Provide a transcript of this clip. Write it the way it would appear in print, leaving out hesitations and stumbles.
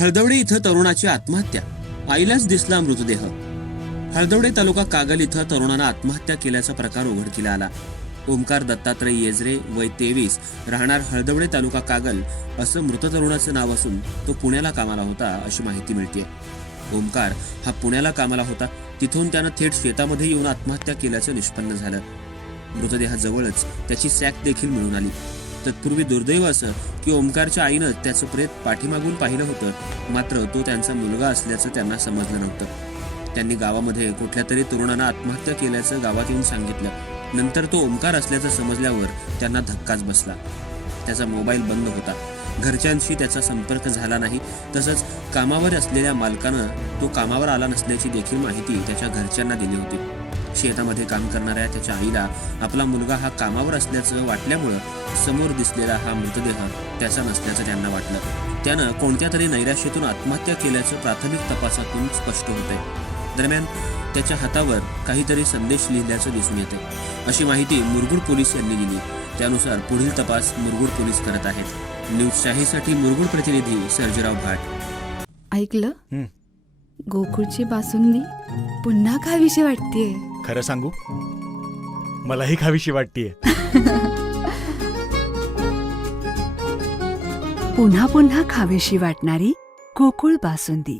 हळदवडे इथं तरुणाची आत्महत्या, आईलाच दिसला मृतदेह. हळदवडे तालुका कागल इथं तरुणानं आत्महत्या केल्याचा प्रकार उघडकीला आला. ओमकार दत्तात्रय येजरे, वय 23, राहणार हळदवडे तालुका कागल असं मृत तरुणाचं नाव असून तो पुण्याला कामाला होता अशी माहिती मिळते. ओमकार हा पुण्याला कामाला होता, तिथून त्यानं थेट शेतामध्ये येऊन आत्महत्या केल्याचं निष्पन्न झालं. मृतदेहाजवळच त्याची सॅक देखील मिळून आली. तत्पूर्वी दुर्दैव असं की ओमकारच्या आईनं त्याचं प्रेत पाठीमागून पाहिलं होतं, मात्र तो त्यांचा मुलगा असल्याचं त्यांना समजलं नव्हतं. त्यांनी गावामध्ये कुठल्या तरी तरुणानं आत्महत्या केल्याचं गावात येऊन सांगितलं. नंतर तो ओमकार असल्याचं समजल्यावर त्यांना धक्काच बसला. त्याचा मोबाईल बंद होता, घरच्यांशी त्याचा संपर्क झाला नाही. तसंच कामावर असलेल्या मालकानं तो कामावर आला नसल्याची देखील माहिती त्याच्या घरच्यांना दिली होती. शेतामध्ये काम करणाऱ्या त्याच्या आईला आपला मुलगा हा कामावर असल्याचं वाटल्यामुळं समोर दिसलेला हा मृतदेह त्याचा नसल्याचं त्यांना वाटलं. त्यानं कोणत्या तरी नैराश्यातून आत्महत्या केल्याचं प्राथमिक तपासातून स्पष्ट होतंय. दरम्यान त्याच्या हातावर काहीतरी संदेश लिहिल्याचं दिसून येते, अशी माहिती मुरगुड पोलीस यांनी दिली. त्यानुसार पुढील तपास मुरगुड पोलीस करत आहेत. न्यूज शाहीसाठी मुरगुड प्रतिनिधी सर्जेराव भाट. ऐकलं, गोकुळची बासुंदी पुन्हा खावीशी वाटतेय. खरं सांगू, मलाही खावीशी वाटतेय. पुन्हा पुन्हा खावीशी वाटणारी गोकुळ बासुंदी.